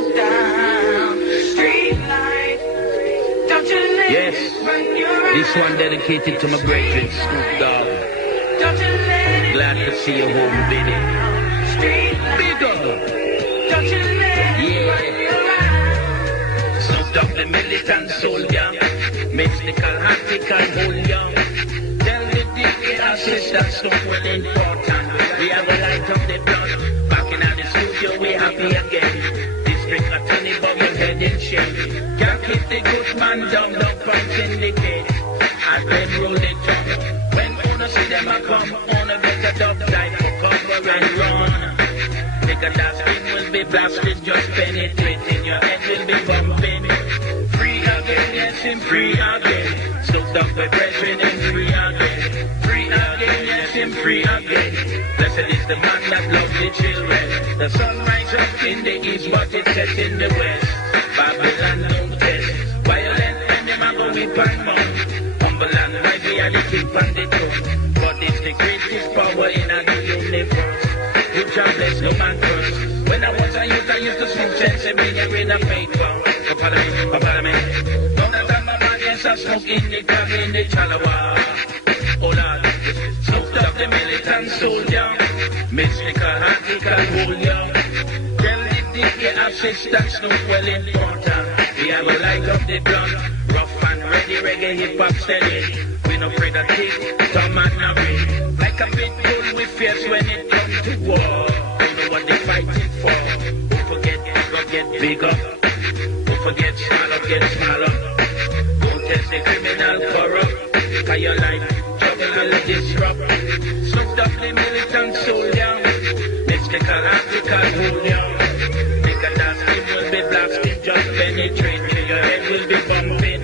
it down. Street life, don't you let Yes, it run your this one dedicated to my brethren, Snoop Dogg. Don't you let it Glad to see you home, baby. street life. Big up. Don't you let it Yeah. run your life. Snoop Dogg, the militant soldier. Mystical, tactical, hold young. Tell the DA assistant Snoop well important. We have a light of the blood. Back in the studio, we happy again. District attorney, but your head in shame. Can't keep the good man down, no point indicate. I been roll the tongue. When wanna see them a come, on a better dub type for cover and run. Nigga, that spin will be blasted, just penetrating. Your head will be bumping. Free again, yes, him free again. Snoop Dogg, my brethren, and free again. Free again, yes, him free again. Blessed is the man that loves the children. The sun rises up in the east, but it sets in the west. Babylon don't test. Violent and them a go whip and mount. Humble and wise, we are the king and the throne. But it's the greatest power in the universe. You shall bless no man curse. When I was a youth, I used to smoke sense and bring it in a paper. Follow me. Now that I'm a man, yes, I smoke in the club, in the chalawa. Oh Lord, Snoop Dogg, the militant soldier. Mystical, tactical, hold young. Tell the DA assistant Snoop well important. We have a light of the blood. Rough and ready, reggae, hip-hop steady. We no afraid of kick, Tom and a ring. Like a big bull, we fierce when it comes to war. We know what they fighting for. Don't forget, go get bigger. Don't forget, smaller, get smaller. Don't test the criminal corrupt. Cause your life, trouble will disrupt. Snoop Dogg, the militant soldier. Mystical, tactical, hold young. Nigga, that skin will be blasted, just penetrate. Your head will be bumping.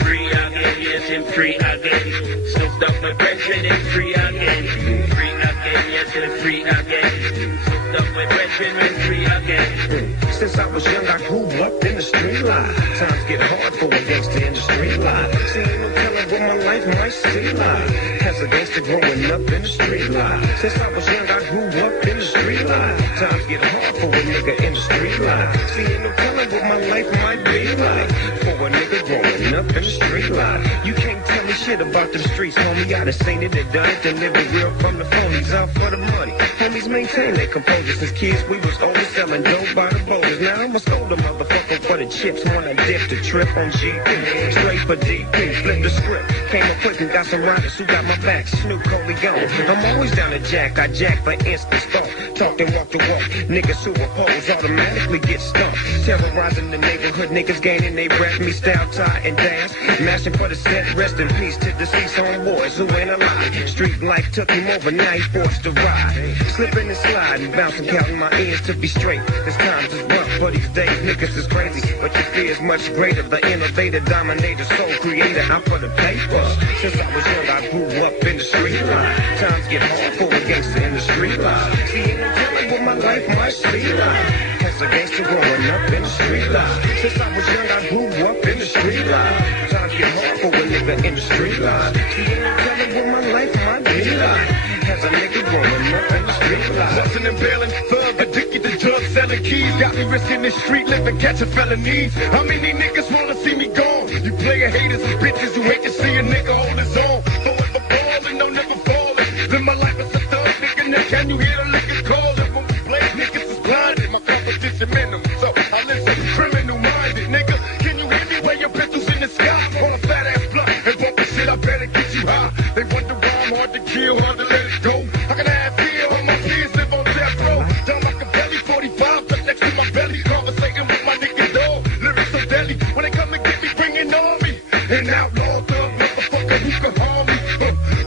Free again, yes, him free again. Snoop Dogg, my brethren, him free again. Free again, yes, him free again. Snoop Dogg, my brethren, him free again. Since I was young, I grew up in the street life. Times get hard for a gangster in the street life. See, ain't no telling what my life might seem like. As a gangster growing up in the street life. Since I was young, I grew up in the street life. Times get hard for a nigga in the street life. See, ain't no telling what my life might be like. For a nigga growing up in the street life. You can't tell me shit about them streets, homie. I done seen it and done it, delivered real from the phonies out for the money. Homies maintain their composure. Since kids, we was always selling dope by the boulders. Now I'm a older motherfucker for the chips. Wanna dip the trip on GP. Straight for DP, flip the script. Came up quick and got some riders who got my back. Snoop Dogg. I'm always down to jack. I jack for instant thought. Talk and walk the walk. Niggas who oppose automatically get stumped. Terrorizing the neighborhood. Niggas gaining they rap. Me style, tie, and dance. Mashing for the set. Rest in peace to deceased homeboys who ain't alive. Street life took him over. Now he forced to ride. Slipping and sliding. Bouncing, counting my ears to be straight. This time's is rough. For these days, niggas is crazy, but your fear is much greater. The innovator, dominator, soul creator, I'm for the paper. Since I was young, I grew up in the street life. Times get hard for a gangster in the street life. See, ain't no telling what my life might be like. As a gangster growing up in the street life. Since I was young, I grew up in the street life. Times get hard for a nigga in the street life. See, ain't no telling what my life might be like. As a nigga growing up in the street life. Bustin' and bailing, thug addicted to drugs, selling keys. Got me risking the street, living, catching felonies. How many niggas wanna see me gone? You player haters and bitches who hate to see a nigga hold his own. Forever ballin', no never fallin'. Live my life as a thug, nigga. Now can you hear the liquor callin'? When we play, niggas is blinded. My competition minimum, so I listen. Criminal minded, nigga. Can you hear me? Where your pistols in the sky on a fat ass blunt and bump the shit? I better get you high. They wonder why I'm hard to kill, hard to let it go. I can have fear when my kids live on death row. Down like a belly, 45 tucked next to my belly. Conversating with my niggas, dog. Lyrics so deadly. When they come and get me, bringing on me. An outlaw thug, motherfucker, who can harm me?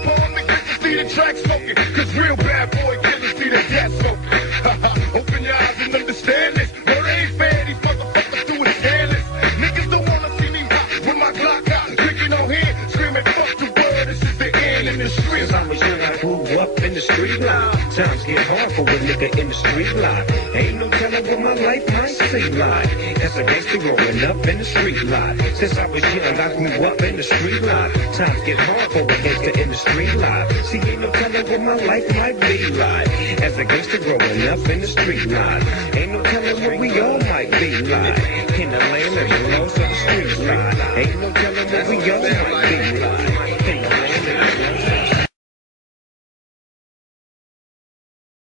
Palm me, get to see the track smoking. Cause real bad boy killers see the gas smoking. Open your eyes and understand this. No, they ain't fair, these motherfuckers do it scandalous. Niggas don't wanna see me hot with my Glock out. Drinking on here, screaming, fuck the world, this is the end in the street. Since I was young, I grew up in the street life. Times get hard for a nigga in the street life. Ain't no telling what my life might seem like. As a gangster growing up in the street life. Since I was young, I grew up in the street life. Times get hard for a gangster in the street life. See, ain't no telling what my life might be like. As a gangster growing up in the street life. Ain't no telling what we all might be we lie. In the lane of the low, so the streets lie. Ain't no telling what we on.